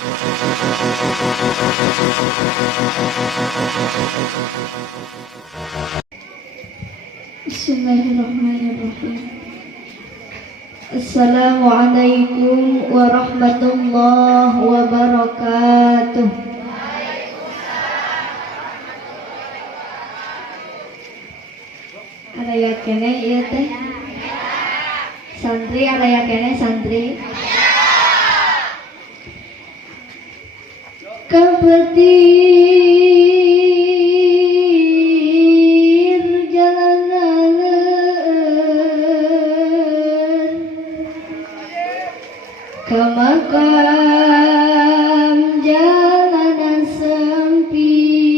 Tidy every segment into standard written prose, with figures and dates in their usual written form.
Bismillahirrahmanirrahim. Assalamualaikum warahmatullahi wabarakatuh. Araya kene ieu teh santri, araya kene santri. Kepetir jalanan ke makam jalanan sempit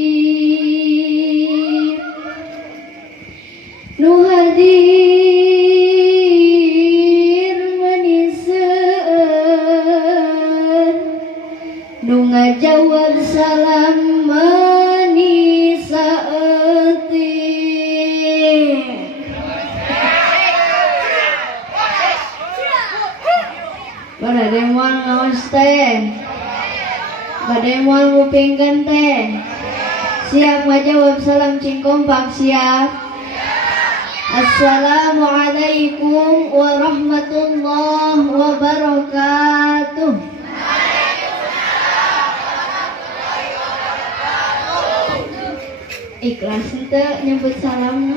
nu hadir meniseur nu ngajawab salam manisa eutik. Bade moal ngaos teh, bade moal ngupingkeun teh. Siap ngajawab salam cing kompak siap. Assalamualaikum warahmatullahi wabarakatuh. Ikhlas ente nyebut salam?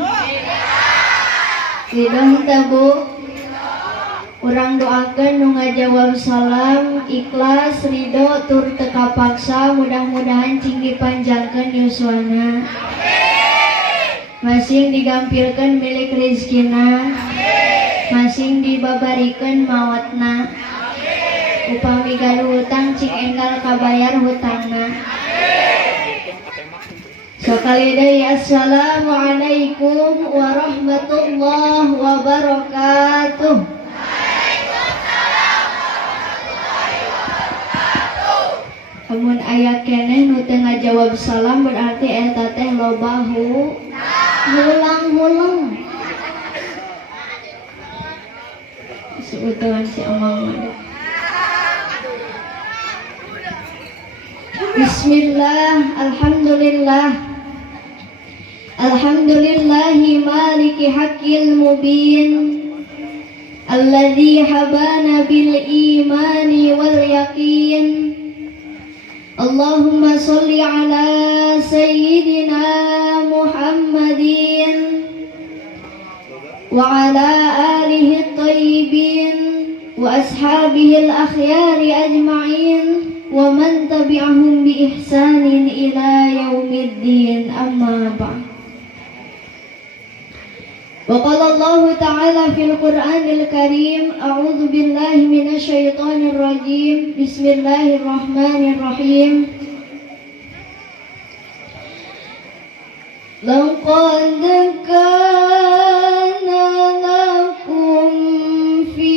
Ridho ente bu? Urang doakeun nu ngajawab salam ikhlas ridho tur teu kapaksa, mudah-mudahan cing dipanjangkeun yuswana. Masing digampilkeun milik rezekina. Masing dibabarikeun maotna. Upami gaduh hutang cing enggal kabayar hutangna. Sekali deui assalamualaikum warahmatullahi wabarakatuh. Amun aya keneh nu teu ngajawab salam berarti eta teh loba hulang-hulang. Seutuhan si Amang mah. Bismillah, alhamdulillah. Alhamdulillahi maliki haqqil mubin alladzi habana bil imani wal yaqin. Allahumma sholli ala sayyidina Muhammadin wa ala alihi thayyibin wa ashabihi al-akhyari ajma'in wa man tabi'ahum bi ihsanin ila yaumiddin, amma ba'd. Wa qala Allah ta'ala fil Qur'anil Karim, a'udzu billahi minasy syaithanir rajim. Bismillahirrahmanirrahim. Laqad kana lakum fi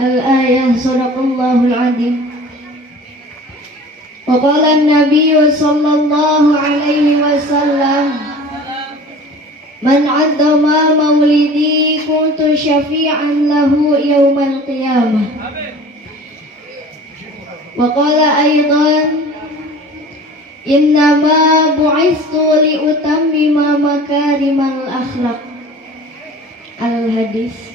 Al-ayah sadaqallahul azim. Wa qala an-nabiy sallallahu alaihi wasallam, man 'azzama maulidi kuntu syafi'an lahu yaumal qiyamah. Wa qala aidan, innama bu'istu li utammima makarimal akhlaq. Al-hadis.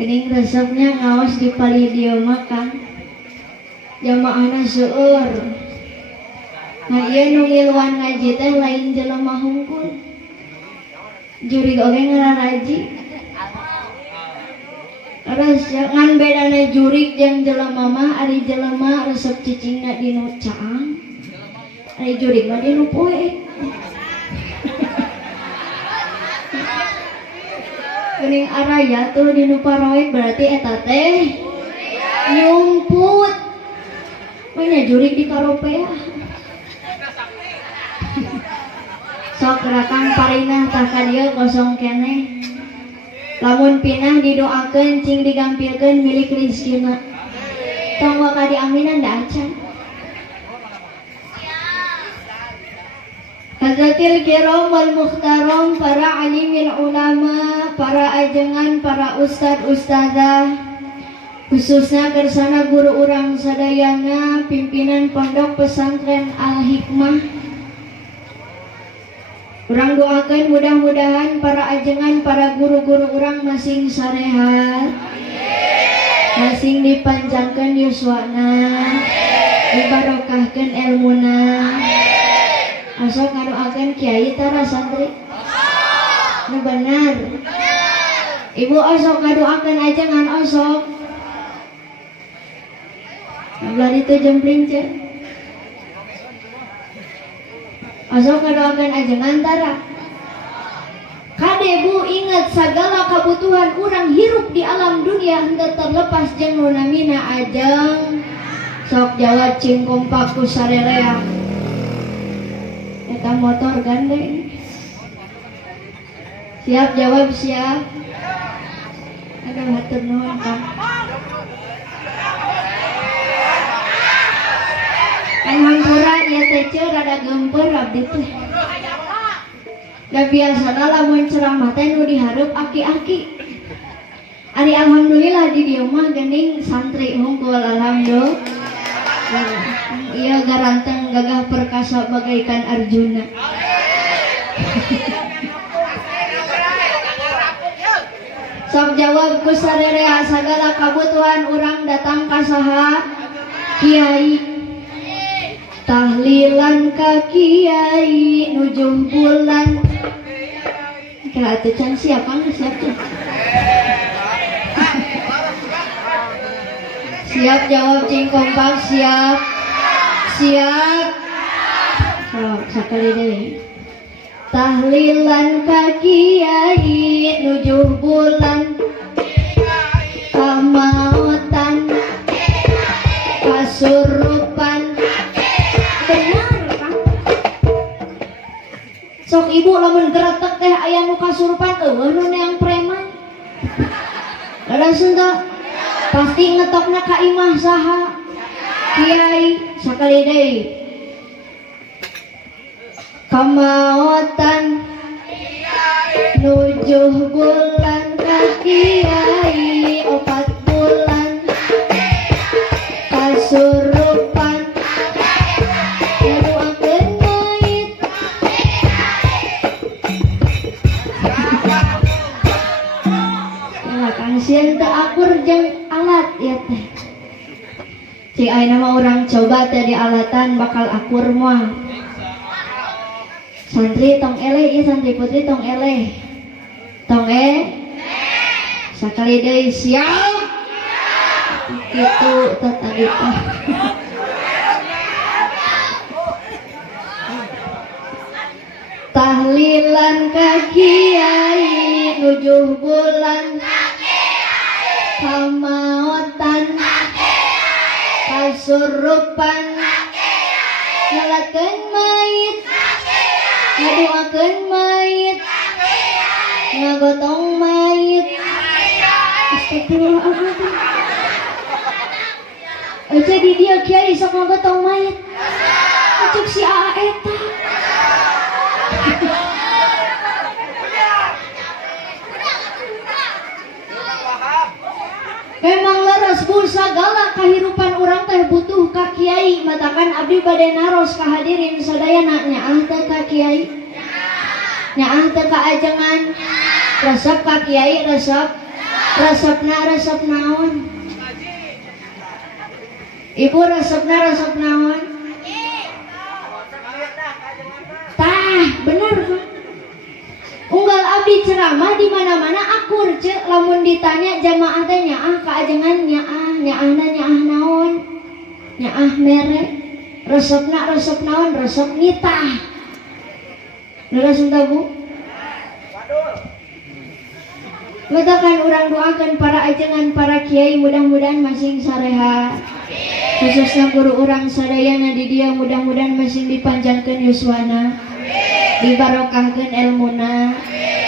Kening resepnya ngawas di palidio makan jamaahna seueur. Nah ieu nu ngiluan ngaji teh lain jelema hungkul. Jurig oge ngararaji. Terus ngan bedana jurig jeung jelema mah, ari jelema resep cicingna dinu caang. Ari jurig mah dinu poe. Kening araya tuh dinu paroek berarti eta teh nyumput. Mana jurig di karopea. Sok gerakan parinah tah ka dieu kosong keneh. lamun pinah didoakeun cing digampilkeun milik rezekina tong waka diaminan da acan. Hadratil kiram wal mukhtaram, para alimil ulama, para ajengan, para ustad ustadzah, khususnya kersana guru urang sadayana pimpinan pondok pesantren Al Hikmah. Urang doakeun mudah-mudahan para ajengan, para guru-guru urang masing sarehat, masing dipanjangkeun yuswana, dibarokahkeun ilmuna. Asok ngadoakeun kiai tara santri. Nu bener. Ibu osok ngadoakeun ajengan osok. Belah itu jempling ce. Osok ngadoakeun ajengan tara. Kade bu ingat segala kebutuhan urang hirup di alam dunia henteu terlepas jeung nu namina ajeng. Sok jawab cing kompak ku sarerea. Eta motor gandeng. Siap jawab siap. Aduh hatur nuhun Kang. Kan hampura ieu teh ce rada gempeur abdi teh. Da biasana lamun ceramah teh nu dihareup aki-aki. Ari alhamdulillah di dieu mah geuning santri hungkul alhamdulillah. Ia garanteng gagah perkasa bagaikan Arjuna. Sok jawab ku sarerea sagala kabutuhan urang datang ka saha? Kiai. Tahlilan ka kiai nujuh bulan. Kira atuh can siap Kang siap tuh. Siap jawab cing kompak siap. Siap. Oh, sakali deui. Tahlilan ka kiai nujuh bulan. Kamautan kasurupan. Benar Kang. Sok ibu lamun geretek teh aya nu kasurupan eueuh nu neang preman. Langsung teh pasti ngetokna ka imah saha? Kiai. Sakali deui. Kamautan nujuh bulan ka kiai 4 bulan kasurupan ngaduakeun mait. Ya Kang sieun teu akur jeung alat ya teh. Cik ayeuna mah urang coba teh di alatan bakal akur moal. Santri tong eleh ieu santri putri tong eleh. Tong sakali deui siap. Kitu teh tadi teh. Tahlilan ka kiai nujuh bulan. Kamautan kasurupan nyalakeun mait. Ngaduakeun mait. Ngagotong mait. Astagfirullahaladzim. Aja di dia kiai sok ngagotong mait. Acuk si Aa eta. Memang leres bu sagala kahirupan urang teh butuh ka kiai, matakan abdi bade naros ka hadirin sadayana nyaah teh ka kiai. Nyaah teh ka ajengan. Resep ka kiai resep. Resepna resep naon? Ibu resepna resep naon? Tah, bener Pak. Unggal abdi ceramah di mana-mana akur cek lamun ditanya jamaah teh nyaah ka ajengan nyaahna nyaah naon? Nyaah mere. Resepna resep naon? Resep nitah. Leres henteu Bu? Matakan urang doakan para ajengan, para kiai mudah-mudahan masing sarehat. Khususnya guru urang sadayana di dia mudah-mudahan masing dipanjangkeun yuswana. dibarokahkeun ilmuna,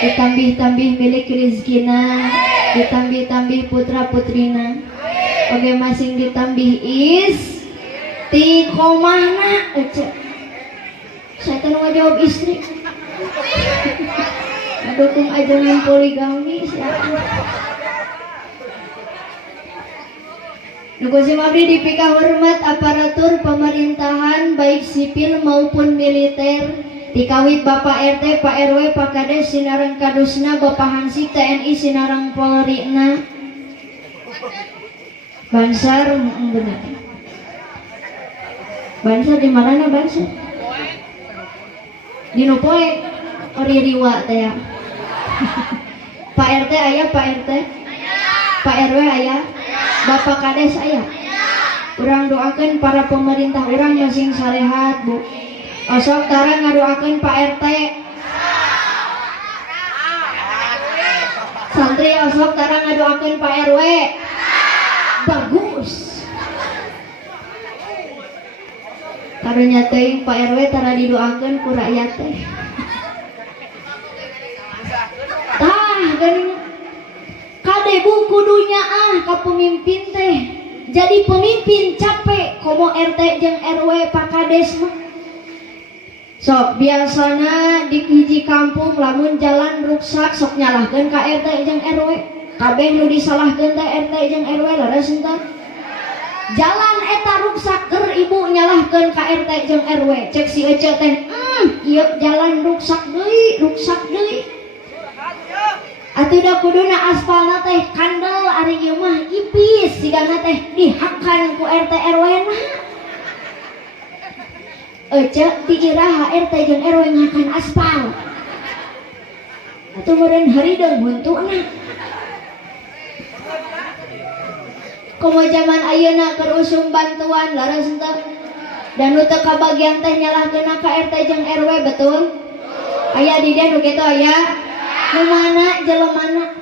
ditambih-tambih milik rizkina, ditambih-tambih putra-putrina, oge masing ditambih istiqomahna. Saya teh ngajawab istri. Dukung ajaran poligami siapa? Nukusim abdi dipika hormat aparatur pemerintahan baik sipil maupun militer, dikawit Bapak RT, Pak RW, Pak Kades, Sinareng Kadusna, Bapak Hansip TNI, Sinareng Polrina, Bansar, benar. Bansar di mana Bansar? Di Nupoe, ori riwa teh ya. Pak RT aya, Pak RT, Pak RW aya, Bapak Kades aya. Urang doakeun para pemerintah urang masing sarehat Bu. Osok tara ngadoakeun Pak RT. Santri osok tara ngadoakeun Pak RW. Bagus. Karunya teuing Pak RW tara didoakeun ku rakyat teh. Geuning kade bu kudunya ka pemimpin teh jadi pemimpin capek komo RT jeung RW Pak Kades mah sok biasana di hiji kampung lamun jalan ruksak sok nyalahkeun ka RT jeung RW kabeh nu disalahkeun teh RT jeung RW leres henteu jalan eta ruksak keur ibu nyalahkeun ka RT jeung RW cek si Ece teh ieu jalan ruksak deui atuh da kuduna aspalna teh kandel ari ieu mah ipis sigana teh dihakan ku RT RW na. Ece ti iraha RT jeung RW ngakan aspal. Atuh meureun harideung huntuna. Komo zaman ayeuna keur usum bantuan laras henteu. Dan nu teu kabagian teh nyalahkeun ka RT jeung RW betul? Aya di dieu nu kitu aya. Nu mana jelemana?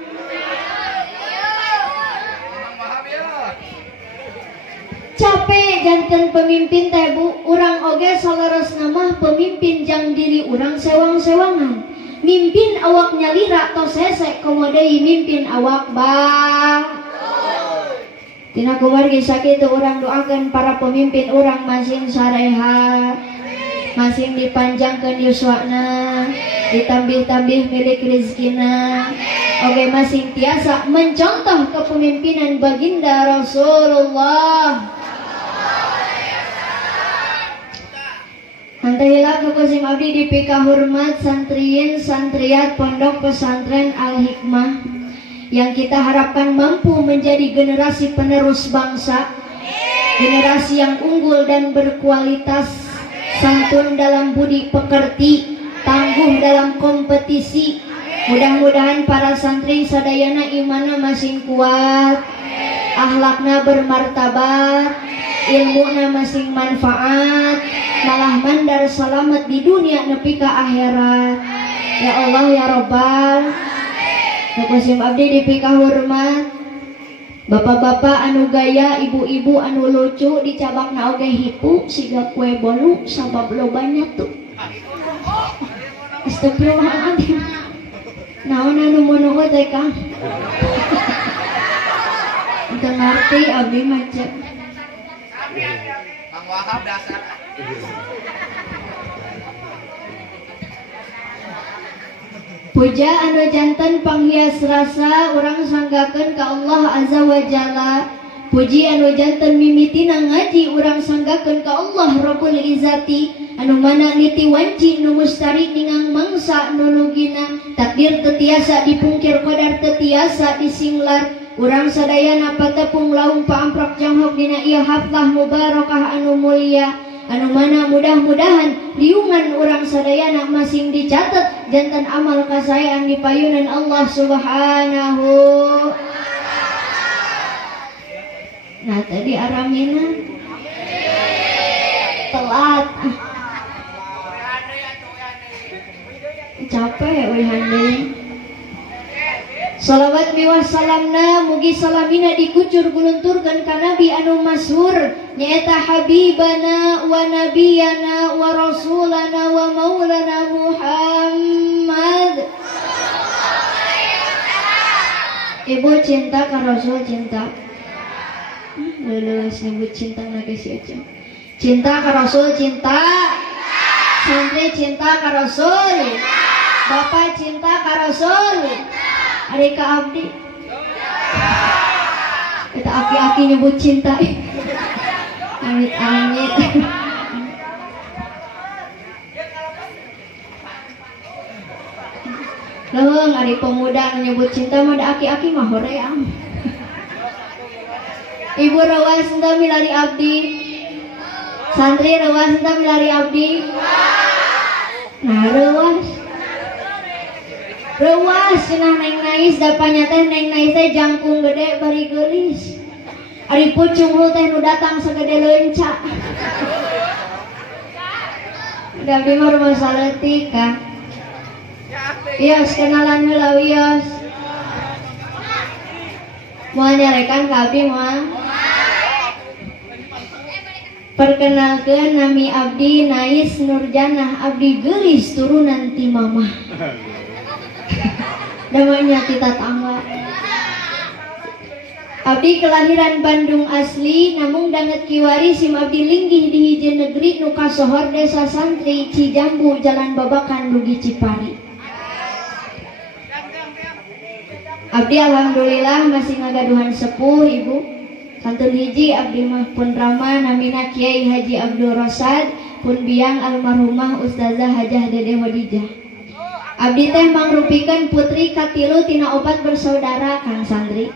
Capek janten pemimpin teh Bu, urang oge saleresna mah pemimpin jang diri urang sewang-sewangan. Mimpin awak nyalira tos hese komo deui mimpin awak bah. Tina kumargi sakitu urang doakeun para pemimpin urang masing sarehat, masing dipanjangkeun yuswana, ditambih-tambih milik rizkina, oke masing tiasa mencontoh kepemimpinan baginda Rasulullah. Hantailah kukusim abdi dipika hormat santriin santriat pondok pesantren Al-Hikmah yang kita harapkan mampu menjadi generasi penerus bangsa, generasi yang unggul dan berkualitas, santun dalam budi pekerti, tangguh dalam kompetisi. Mudah-mudahan para santri sadayana imana masing kuat, akhlakna bermartabat, ilmuna masing manfaat, malah mandar selamat di dunia nepi ka akhirat. Ya Allah ya Rabbal. Nukusim abdi dipika hormat bapak-bapak anu gaya, ibu-ibu anu lucu, dicabakna oge hipu siga kue bolu sabab lobanya tuh. Astagfirullahaladzim. Naon anu mono teh Kang? Teu ngarti abdi mah cek. Kang Wahab dasar. Puja anu janten panghias rasa urang sanggakeun ka Allah Azza wa Jalla. Puji anu janten mimitina ngaji urang sanggakeun ka Allah Rabbul Izzati anu mana niti wanci nu mustari ningang mangsa nu lugina takdir tetiasa dipungkir qadar tetiasa disinglar urang sadayana patepung laung paamprok janghok dina ieu haflah mubarakah anu mulia anu mana mudah-mudahan liungan urang sadayana masing dicatat janten amal kasayaan di payunan Allah Subhanahu. Nah tadi aramina telat capek we handeuing. Shalawat salami wassalamna mugi salamina dikucur gulunturkeun ka nabi anu masyhur nyaeta habibana wa nabiyana wa rasulana wa maulana Muhammad. Ibu cinta ka Rasul cinta. Lulus nyebut cinta lagi si Aja. Cinta ka Rasul cinta. Santri cinta ka Rasul. Bapak cinta ka Rasul. Ari ka abdi. Kita aki-aki nyebut cinta. Amit-amit. Leung ari pemuda nyebut cinta mah da aki-aki mah horeang. Ibu rawas henteu milari abdi. Santri rawas henteu milari abdi. Nah rawas. Rawas cenah neng nais da panyateh neng nais teh jangkung gede bari geulis. Ari pucung hul teh nu datang sagede leunca. Da abdi mah rumah saleutik ka. Wios kenalan heula Wios. Moal nyarekan ka abdi moal. Perkenalkeun nami abdi Nais Nurjanah, abdi geulis turunan ti mamah. Namanya kita tangga. Abdi kelahiran Bandung asli, namun danget kiwari sim abdi linggih di hiji negeri nu kasohor desa Santri Cijambu Jalan Babakan Dugi Cipari. Abdi alhamdulillah masih ngagaduhan sepuh ibu. Kantun hiji abdi mah pun rama namina Kiai Haji Abdul Rosad, pun biang almarhumah Ustazah Hajah Dede Wadijah. Abdi teh mangrupikeun putri katilu tina 4 bersaudara Kang Santri.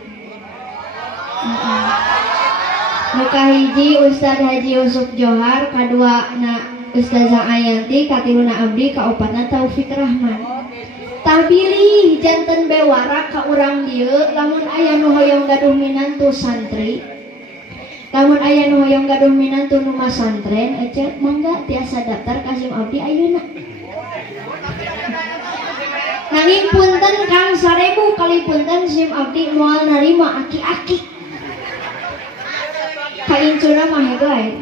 Muka hiji Ustaz Haji Yusuf Johar, kadua na Ustazah Ayanti, katiluna abdi, kaopatna Taufik Rahman. Tabili janten bewara ka urang dieu lamun aya nu hoyong gaduh minantu santri. Lamun aya nu hoyong gaduh minantu nu masantren, ece mangga tiasa daftar ka sim abdi ayeuna. Nanging punten Kang 1000 kali punten sim abdi moal narima aki-aki. Kaincuna mah hegoy.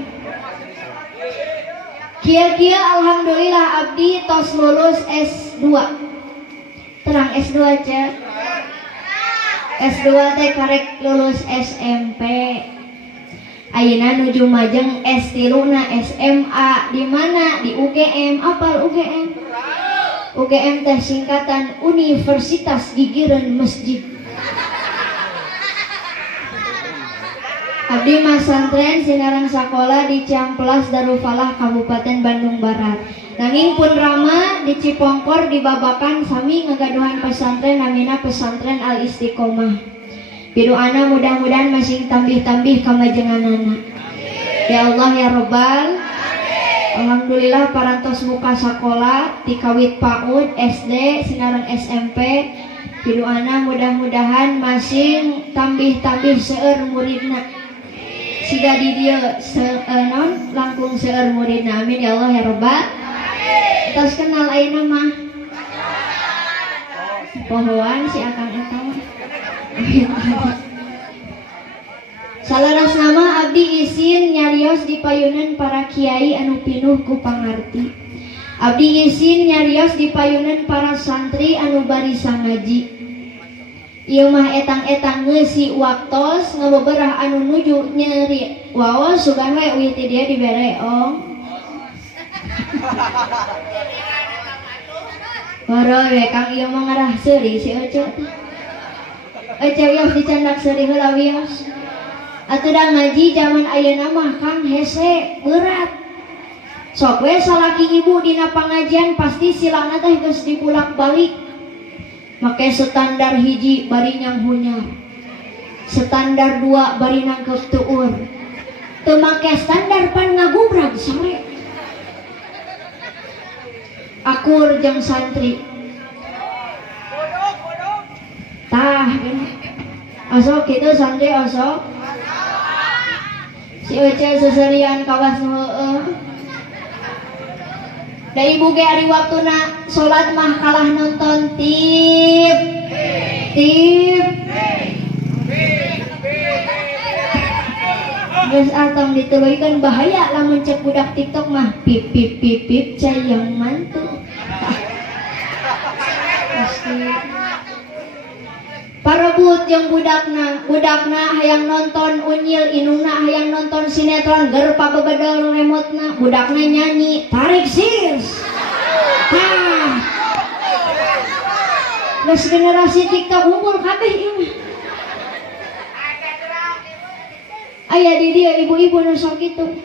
Kieu-kieu alhamdulillah abdi tos lulus S2. Terang S2 aja. S2 teh karek lulus SMP. Ayeuna nuju majeng S3 na SMA di mana? Di UGM. Apal UGM? UGM teh singkatan Universitas Gigireun Masjid. Abdi mas santren sinaran sakola di Ciamplas Darul Falah Kabupaten Bandung Barat. Nanging pun rama di Cipongkor di Babakan sami ngagaduhan pesantren namina pesantren Al Istiqomah. Pidoana mudah-mudahan masih tambih-tambih kamajenganana. Ya Allah ya Robbal. Alhamdulillah parantos muka sakola ti kawit PAUD SD sinaran SMP. Pidoana mudah-mudahan masih tambih-tambih seueur muridna. Siga di dieu non langkung seueur muridna. Amin ya Allah ya Robbal. Tos kenal ayeuna mah pohoan si akang eta mah. Salaras nama abdi izin nyarios di payunan para kiai anu pinuh ku pangarti. Abdi izin nyarios di payunan para santri anu barisa ngaji. Ieu mah etang-etang ngeusi waktos ngabeberah anu nuju nyeri waos sugan we uih ti dia dibere ong. Moroy we Kang ieu mah ngarah seuri si Ece. Ece wios dicandak seuri heula wios. Atuh da ngaji zaman ayeuna mah Kang hese berat. Sok we salaki ibu dina pangajian pasti silangna teh geus dibulak-balik. Make standar hiji bari nyanghunyar. Standar 2 bari nangkep tuur. Teu make standar pan ngagubrag sare. Akur jeung santri tah osok kitu santri osok si Ece seserian kawas nu heueuh da ibu ge ari waktuna salat mah kalah nonton TV Tip. Geus atong dituluykeun bahaya lamun cek budak TikTok mah pip pip pip pip cayang mantu. Pasti parebut jeung budakna hayang nonton unyil, inungna hayang nonton sinetron ger pabebedel remote-na, budakna nyanyi tarik sis. Geus generasi TikTok ngumpul kabeh ieu mah. Aya di dieu ibu-ibu nu sok kitu.